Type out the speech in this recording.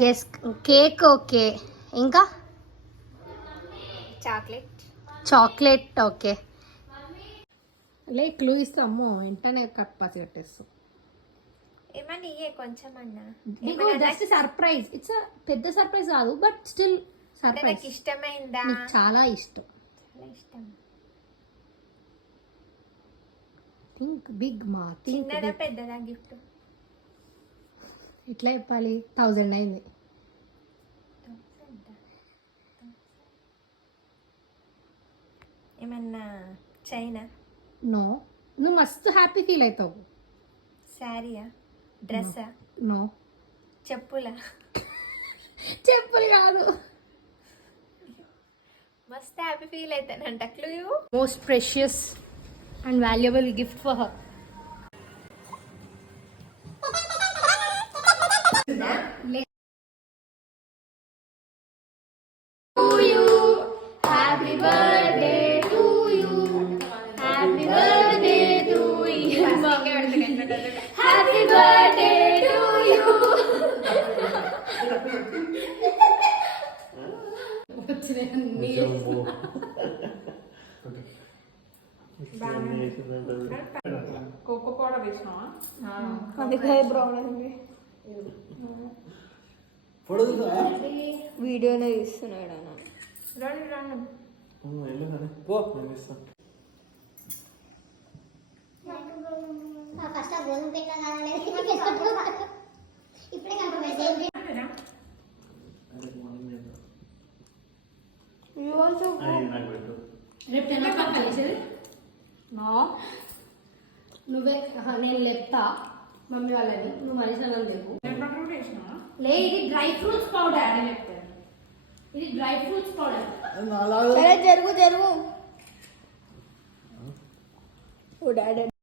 Guess cake okay ఇంకా chocolate chocolate okay లే clue ఇస్తాము ఇంటనే కట్ పాస్ కట్టేస్తాం సర్ప్రైజ్ ఇట్స్ పెద్ద సర్ప్రైజ్ కాదు బట్ స్టిల్ సర్ప్రైజ్ ఇష్టమైంది చాలా ఇష్టం థింక్ బిగ్ మా థింక్ పెద్దదా గిఫ్ట్ ఇట్లా చెప్పాలి థౌజండ్ అయింది ఏమన్నా చైనా నో నువ్వు మస్తు హ్యాపీ ఫీల్ అవుతావు శారీయా డ్రెస్సా నో చెప్పులా చెప్పులు కాదు మస్తు happy feel అవుతానంట clue you most precious and valuable gift for her Nih. Jambu. கொக்கு போட பேசினோம் video cho cô lẹp thế nào phải chứ nó nó về hả nên lẹp ta mami vào lại đi nó mày sang làm được không lấy cái dry fruits powder này lẹp thế cái dry fruits powder chơi chơi chơi chơi